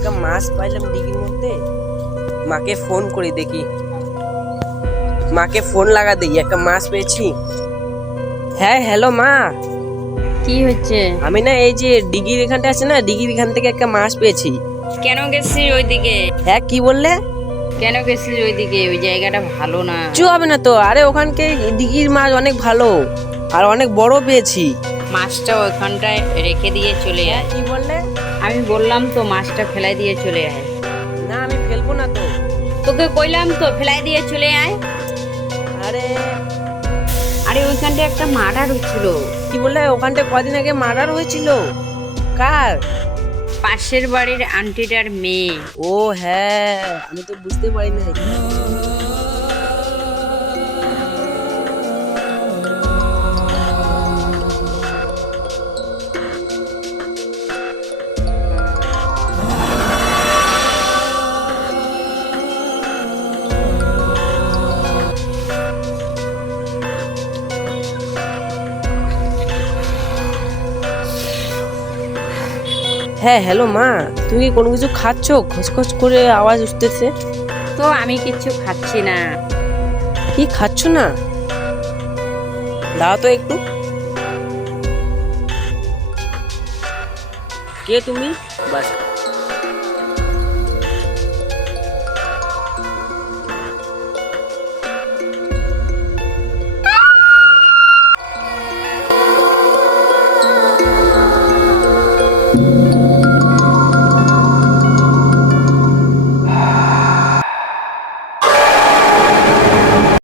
একটা মাছ পাইলাম ডিগির মধ্যে। মাকে ফোন করি দেখি, মাকে ফোন লাগা দেখি, একটা মাছ পেয়েছি। হ্যাঁ হ্যালো মা, কি হচ্ছে? আমি না এই যে ডিগির এখানটা আছে না, ডিগির এখান থেকে একটা মাছ পেয়েছি। কেন গেছিস ওইদিকে? হ্যাঁ কি বললে? কেন গেছিস ওইদিকে? ওই জায়গাটা ভালো না। কিছু হবে না তো, আরে ওখানকে ডিগির মাছ অনেক ভালো আর অনেক বড় পেয়েছি। মাছটা ওইখানটায় রেখে দিয়ে চলে আয়। কি বললে? আমি বললাম তো মাছটা ফেলাই দিয়ে চলে আয়। না আমি ফেলবো না তো। তোকে কইলাম তো ফেলাই দিয়ে চলে আয়। আরে আরে ওইখানটায় একটা মার্ডার হচ্ছিল। কি বললে? ওখানটা কদিন আগে মার্ডার হয়েছিল? কার? পাশের বাড়ির আন্টিটার মেয়ে। ও হ্যাঁ, আমি তো বুঝতে পারি না। হ্যাঁ হ্যালো মা, তুমি কি কোনো কিছু খাচ্ছ? খচখচ করে আওয়াজ উঠতেছে। তো আমি কিচ্ছু খাচ্ছি না। কি খাচ্ছ না? দাও তো একটু। কে তুমি? বাস।